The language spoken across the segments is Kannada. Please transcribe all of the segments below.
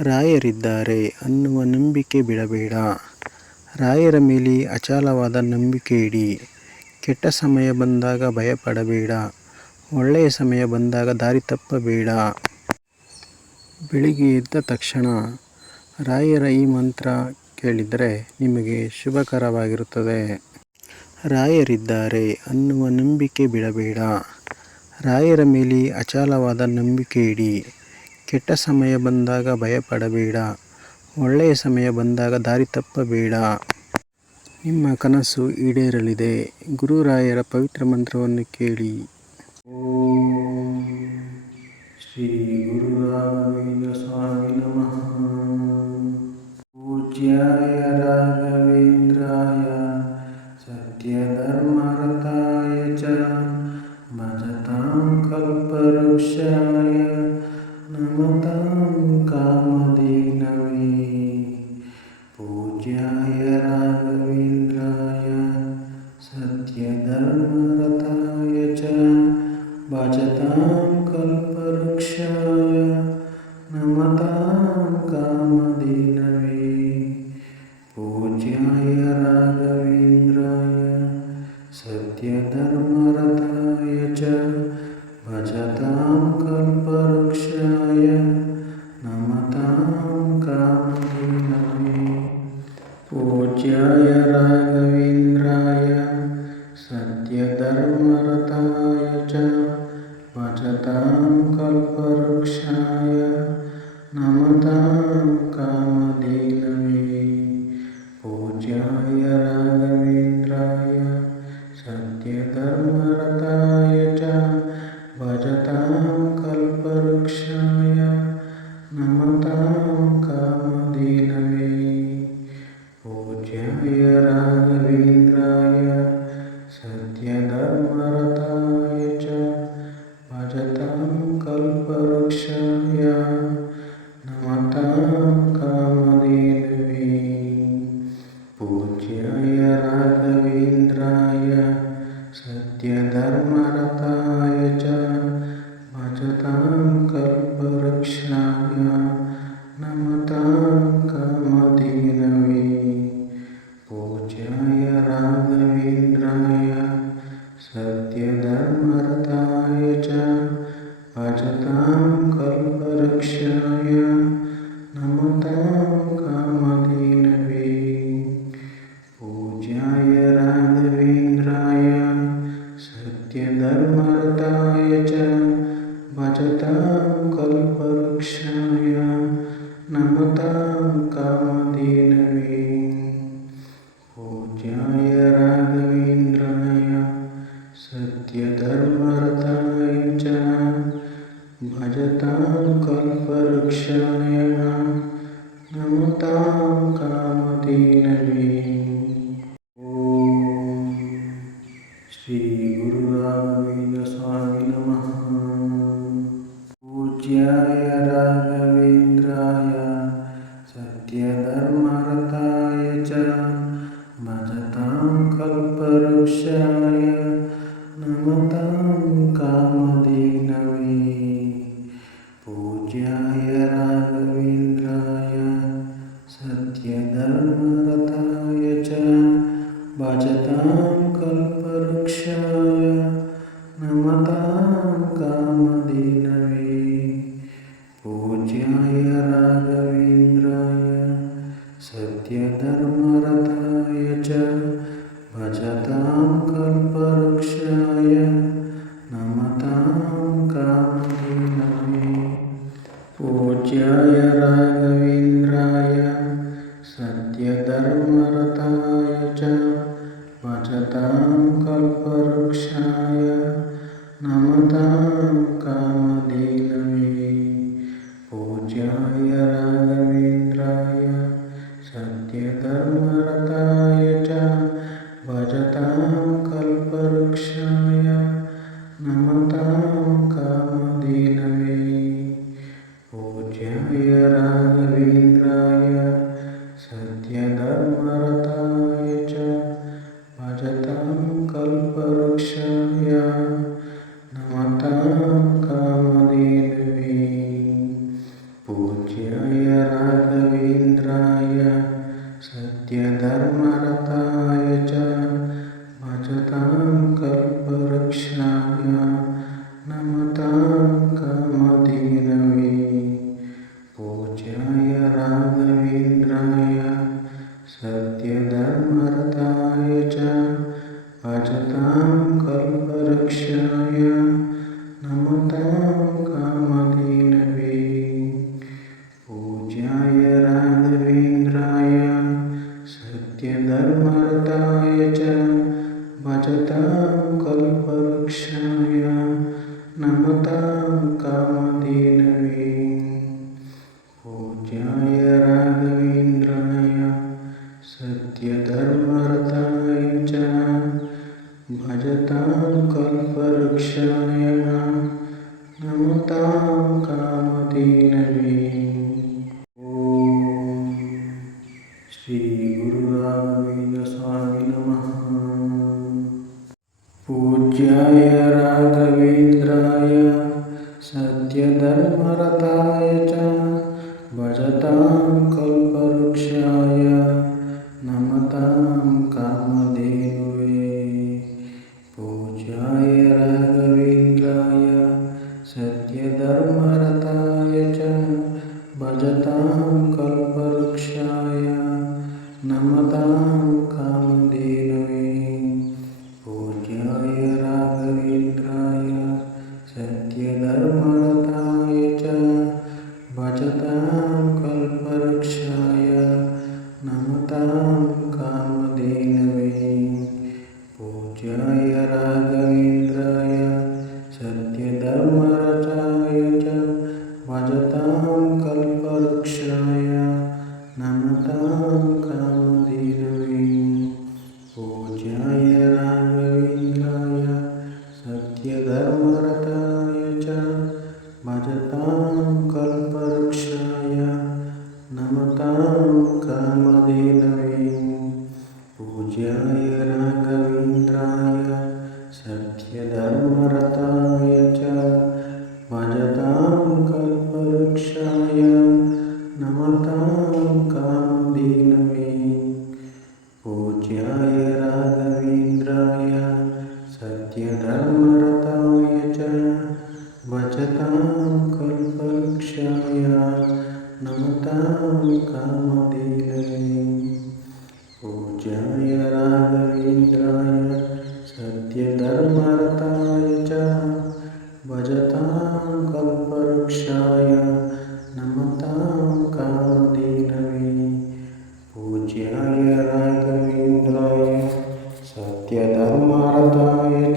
ರಾಯರಿದ್ದಾರೆ ಅನ್ನುವ ನಂಬಿಕೆ ಬಿಡಬೇಡ. ರಾಯರ ಮೇಲೆ ಅಚಲವಾದ ನಂಬಿಕೆ ಇಡಿ. ಕೆಟ್ಟ ಸಮಯ ಬಂದಾಗ ಭಯಪಡಬೇಡ. ಒಳ್ಳೆಯ ಸಮಯ ಬಂದಾಗ ದಾರಿ ತಪ್ಪಬೇಡ. ಬೆಳಿಗ್ಗೆ ಎದ್ದ ತಕ್ಷಣ ರಾಯರ ಈ ಮಂತ್ರ ಕೇಳಿದರೆ ನಿಮಗೆ ಶುಭಕರವಾಗಿರುತ್ತದೆ. ರಾಯರಿದ್ದಾರೆ ಅನ್ನುವ ನಂಬಿಕೆ ಬಿಡಬೇಡ. ರಾಯರ ಮೇಲೆ ಅಚಲವಾದ ನಂಬಿಕೆ ಇಡಿ. ಕೆಟ್ಟ ಸಮಯ ಬಂದಾಗ ಭಯಪಡಬೇಡ. ಒಳ್ಳೆಯ ಸಮಯ ಬಂದಾಗ ದಾರಿ ತಪ್ಪಬೇಡ. ನಿಮ್ಮ ಕನಸು ಈಡೇರಲಿದೆ. ಗುರುರಾಯರ ಪವಿತ್ರ ಮಂತ್ರವನ್ನು ಕೇಳಿ. ಓಂ ಶ್ರೀ ಗುರು ರಾಘವೇಂದ್ರ ಸ್ವಾಮಿ ನಮಃ. ಪೂಜ್ಯಾಯ ರಾಘವೇಂದ್ರಾಯ ಸತ್ಯಧರ್ಮರತಾಯ ಚ ಭಜತಾಂ ಕಲ್ಪವೃಕ್ಷಾಯ ನಮತಾಂ ಕಾಮಧೇನವೇ. ಪೂಜ್ಯಾಯ ರಾಘವೇಂದ್ರಾಯ ಸತ್ಯಧರ್ಮರತಾಯ ಚ ಭಜತಾಂ ಕಲ್ಪವೃಕ್ಷಾಯ ನಮತಾಂ ಕಾಮಧೇನವೇ. ಪೂಜ್ಯಾಯ ರಾಘವೇಂದ್ರಾಯ ಸತ್ಯಧರ್ಮರತಾಯ ಚ ಭಜತಾಂ ಕಲ್ಪವೃಕ್ಷಾಯ ನಮತಾಂ ಕಾಮಧೇನವೇ. ಪೂಜ್ಯಾಯ ರಾಘವೇಂದ್ರಾಯ ಸತ್ಯಧರ್ಮರತಾಯ ಚ ಭಜತಾಂ ಕಲ್ಪವೃಕ್ಷಾಯ ನಮತಾಂ ಕಾಮಧೇನವೇ. ಪೂಜ್ಯಾಯ ರಾಘವೇಂದ್ರಾಯ ಸತ್ಯಧರ್ಮರತಾಯ ಚ ಭಜತಾಂ ಕಲ್ಪವೃಕ್ಷಾಯ ನಮತಾಂ ಕಾಮಧೇನವೇ. ಪೂಜ್ಯಾಯ ರಾಘವೇಂದ್ರಾಯ ಸತ್ಯಧರ್ಮರತಾಯ ಚ ಭಜತಾಂ ಕಲ್ಪವೃಕ್ಷಾಯ ನಮತಾಂ ಕಾಮಧೇನವೇ. ಪೂಜ್ಯಾಯ ರಾಘವೇಂದ್ರಾಯ ಸತ್ಯಧರ್ಮರತಾಯ ಚ ಭಜತಾಂ ಕಲ್ಪವೃಕ್ಷಾಯ ನಮತಾಂ ಕಾಮಧೇನವೇ. ಪೂಜ್ಯಾಯ ರಾಘವೇಂದ್ರಾಯ ಸತ್ಯಧರ್ಮರತಾಯ ಚ ಭಜತಾಂ ಕಲ್ಪವೃಕ್ಷಾಯ ನಮತಾಂ ಕಾಮಧೇನವೇ. ಪೂಜ್ಯಾಯ ರಾಘವೇಂದ್ರಾಯ ಸತ್ಯಧರ್ಮರತಾಯ ಚ ಭಜತಾಂ ಕಲ್ಪವೃಕ್ಷಾಯ ನಮತಾಂ ಕಾಮಧೇನವೇ. ಪೂಜ್ಯಾಯ ರಾಘವೇಂದ್ರಾಯ ಸತ್ಯಧರ್ಮರತಾಯ ಚ ಭಜತಾಂ ಕಲ್ಪವೃಕ್ಷಾಯ ನಮತಾಂ ಕಾಮಧೇನವೇ. ಓಂ ಶ್ರೀ ಗುರು ರಾಘವೇಂದ್ರ ಸ್ವಾಮಿ ನಮಃ. ಪೂಜ್ಯಾಯ ರಾಘವೇಂದ್ರಾಯ ಸತ್ಯಧರ್ಮರತಾಯ ಚ ಭಜತಾಂ ಕಲ್ಪವೃಕ್ಷಾಯ ನಮತಾಂ ಕಾಮಧೇನವೇ. ಪೂಜ್ಯಾಯ ರಾಘವೇಂದ್ರಾಯ ಸತ್ಯಧರ್ಮರತಾಯ ಚ ಭಜತಾಂ ಕಲ್ಪವೃಕ್ಷಾಯ ನಮತಾಂ ಕಾಮಧೇನವೇ. ಪೂಜ್ಯಾಯ ರಾಘವೇಂದ್ರಾಯ ಸತ್ಯಧರ್ಮರತಾಯ ಚ ಭಜತಾಂ ಕಲ್ಪವೃಕ್ಷಾಯ ನಮತಾಂ ಕಾಮಧೇನವೇ. ಪೂಜ್ಯಾಯ ರಾಘವೇಂದ್ರಾಯ ಸತ್ಯಧರ್ಮರತಾಯ ಚ ಭಜತಾಂ ಕಲ್ಪವೃಕ್ಷಾಯ ನಮತಾಂ ಕಾಮಧೇನವೇ. ಪೂಜ್ಯಾಯ ರಾಘವೇಂದ್ರಾಯ ಸತ್ಯಧರ್ಮರತಾಯ ಚ ಭಜತಾಂ ಕಲ್ಪವೃಕ್ಷಾಯ ನಮತಾಂ ಕಾಮಧೇನವೇ. ಪೂಜ್ಯಾಯ ರಾಘವೇಂದ್ರಾಯ ಸತ್ಯಧರ್ಮರತಾಯ ಚ ಭಜತಾಂ ಕಲ್ಪವೃಕ್ಷಾಯ ನಮತಾಂ ಕಾಮಧೇನವೇ. ಪೂಜ್ಯಾಯ पूज्याय राघवेन्द्राय सत्यधर्मरताय च भजतां कल्पवृक्षाय नमतां कामधेनवे। पूज्याय राघवेन्द्राय सत्यधर्मरताय च भजतां कल्पवृक्षाय नमतां कामधेनवे। पूज्याय राघवेन्द्राय सत्यधर्मरताय च भजतां कल्पवृक्षाय नमतां कामधेनवे। पूज्याय राघवेन्द्राय सत्यधर्मरताय च भजतां कल्पवृक्षाय नमतां कामधेनवे। ओम श्री गुरु राघवेन्द्र स्वामी नमः। पूज्याय राघवेन्द्राय सत्यधर्मरताय च भजतां कल्पवृक्षाय नमतां कामधेनवे। पूज्याय राघवेन्द्राय सत्यधर्मरताय च भजतां कल्पवृक्षाय नमतां कामधेनवे। पूज्याय राघवेन्द्राय सत्यधर्मरताय च भजतां कल्पवृक्षाय नमतां कामधेनवे। पूज्याय राघवेन्द्राय सत्यधर्मरताय च भजतां कल्पवृक्षाय नमतां कामधेनवे। पूज्याय राघवेन्द्राय सत्यधर्मरताय च भजतां कल्पवृक्षाय नमतां कामधेनवे। पूज्याय राघवेन्द्राय सत्यधर्मरताय च भजतां कल्पवृक्षाय नमतां कामधेनवे। पूज्याय राघवेन्द्राय सत्यधर्मरताय च भजतां कल्पवृक्षाय नमतां कामधेनवे। पूज्याय राघवेन्द्राय सत्यधर्मरताय च भजतां कल्पवृक्षाय नमतां कामधेनवे। पूज्याय राघवेन्द्राय सत्यधर्मरताय च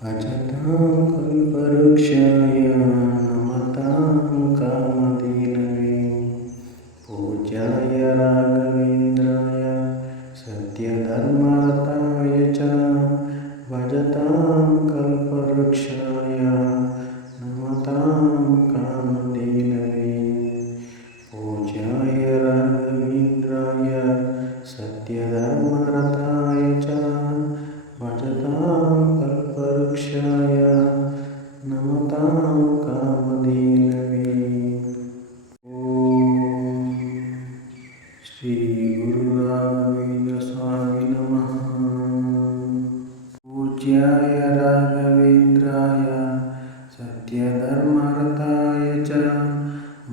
भजतां कल्पवृक्षाय नमतां कामधेनवे। पूज्याय राघवेन्द्राय सत्यधर्मरताय च भजतां कल्पवृक्षाय नमतां कामधेनवे। पूज्याय राघवेन्द्राय सत्यधर्मरताय च भजतां कल्पवृक्षाय नमतां कामधेनवे। ओम श्री गुरु राघवेन्द्र स्वामी नमः। पूज्याय राघवेन्द्राय सत्यधर्मरताय च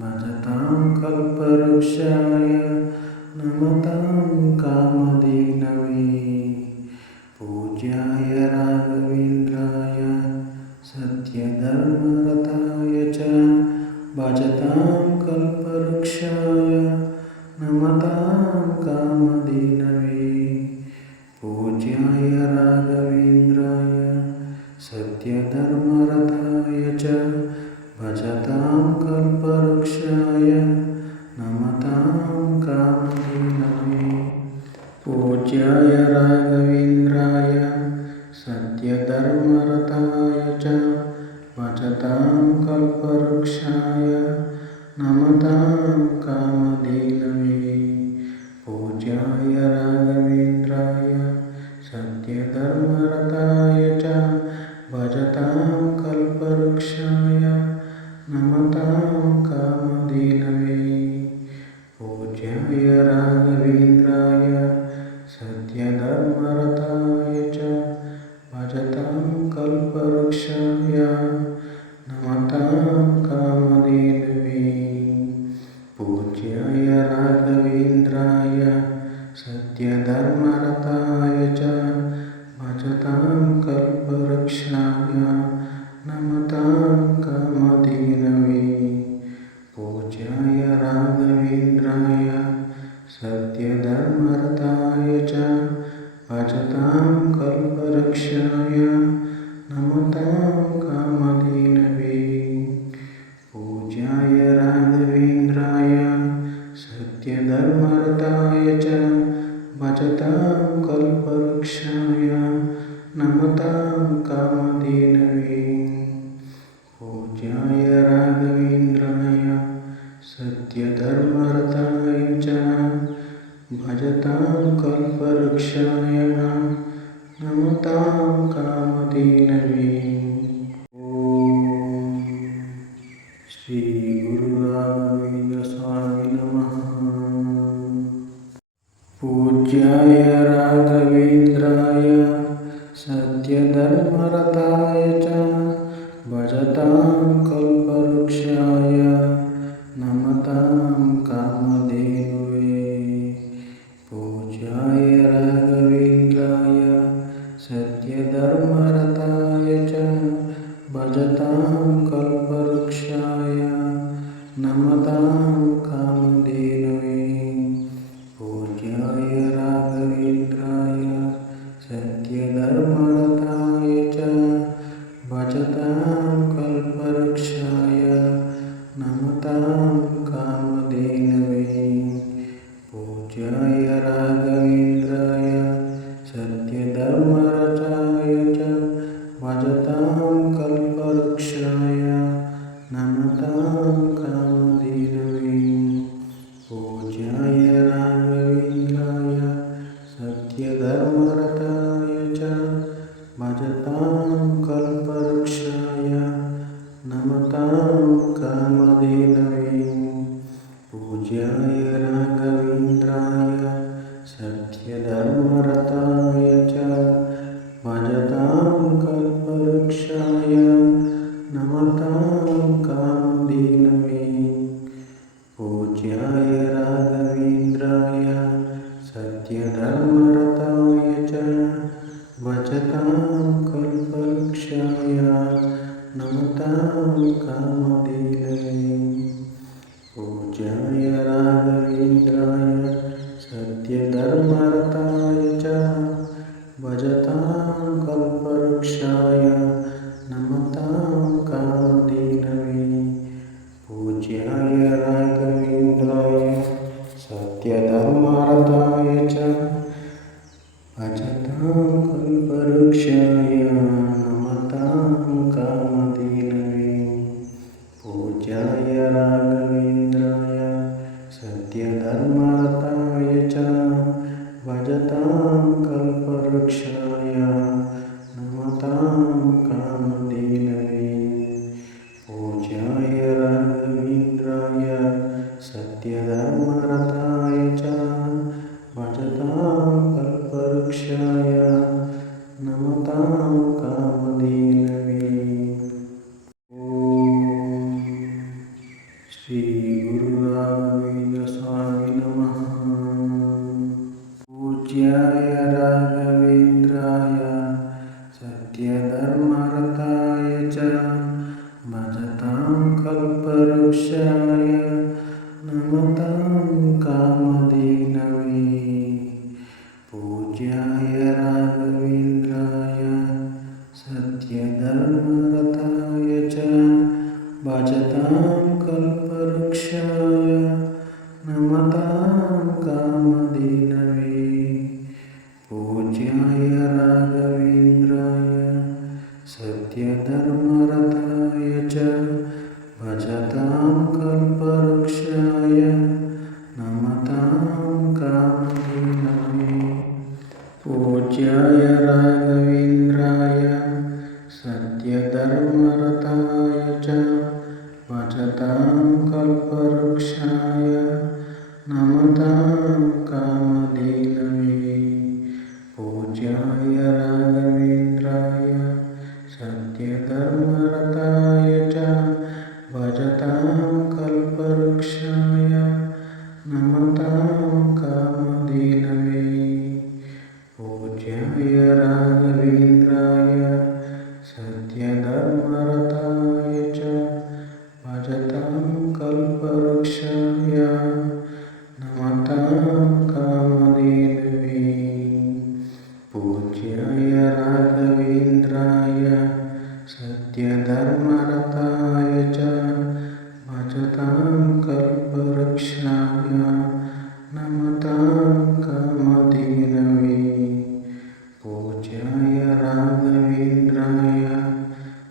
भजतां कल्पवृक्षाय नमतां कामधेनवे। पूज्याय राघवेन्द्राय सत्यधर्मरताय च भजतां कल्पवृक्षाय नमतां कामधेनवे। पूज्याय राघवेन्द्राय सत्यधर्मरताय च भजतां कल्पवृक्षाय नमतां कामधेनवे। पूज्याय राघवेन्द्राय सत्यधर्मरताय च भजतां कल्पवृक्षाय नमतां कामधेनवे। पूज्याय राघवेन्द्राय सत्यधर्मरताय च भजतां कल्पवृक्षाय नमतां कामधेनवे। सत्यधर्मरताय च भजतां कल्पवृक्षाय नमतां कामधेनवे। ओम श्री गुरु राघवेंद्र स्वामी नमः। पूज्याय राघवेंद्राय सत्यधर्मरताय च भजतां कल्पवृक्षाय नमतां कामधेनवे। पूज्याय राघवेंद्राय सत्यधर्मरताय च भजतां कल्पवृक्षाय नमतां कामधेनवे। पूज्याय राघवेंद्राय सत्यधर्मरताय च भजतां कल्पवृक्षाय नमतां कामधेनवे। पूज्याय राघवेंद्राय सत्यधर्मरताय च भजतां कल्पवृक्षाय नमतां कामधेनवे। पूज्याय राघवेंद्राय सत्यधर्मरताय च भजतां कल्पवृक्षाय नमतां कामधेनवे। पूज्याय राघवेंद्राय सत्यधर्मरताय च भजतां कल्पवृक्षाय नमतां कामधेनवे। पूज्याय राघवेंद्राय सत्यधर्मरताय च भजतां कल्पवृक्षाय नमतां कामधेनवे। पूज्याय राघवेंद्राय सत्यधर्मरताय च भजतां कल्पवृक्षाय नमतां कामधेनवे। पूज्याय राघवेंद्राय सत्यधर्मरताय च भजतां कल्पवृक्षाय नमतां कामधेनवे। पूज्याय राघवेंद्राय सत्यधर्मरताय च भजतां कल्पवृक्षाय नमतां कामधेनवे। पूज्याय राघवेंद्राय सत्यधर्मरताय च भजतां कल्पवृक्षाय नमतां कामधेनवे। ओम श्री गुरु राघवेंद्र स्वामी नमः। पूज्याय राघवेंद्राय सत्यधर्मरताय च भजतां कल्पवृक्षाय नमतां कामधेनवे। पूज्याय राघवेंद्राय सत्यधर्मरताय च भजतां कल्पवृक्षाय नमतां कामधेनवे। पूज्याय राघवेंद्राय सत्यधर्मरताय च भजतां कल्पवृक्षाय नमतां कामधेनवे। पूज्याय राघवेंद्राय सत्यधर्मरताय च भजतां कल्पवृक्षाय नमतां कामधेनवे। पूज्याय राघवेंद्राय सत्यधर्मरताय च भजतां कल्पवृक्षाय नमतां कामधेनवे। पूज्याय राघवेंद्राय सत्यधर्मरताय च भजतां कल्पवृक्षाय नमतां कामधेनवे। पूज्याय राघवेंद्राय सत्यधर्मरताय च भजतां कल्पवृक्षाय नमतां कामधेनवे। पूज्याय राघवेंद्राय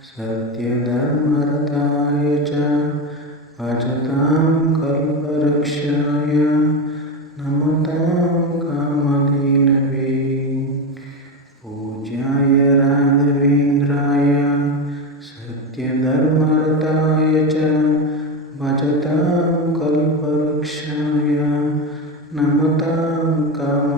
सत्यधर्मरताय च भजतां ಕಾಮ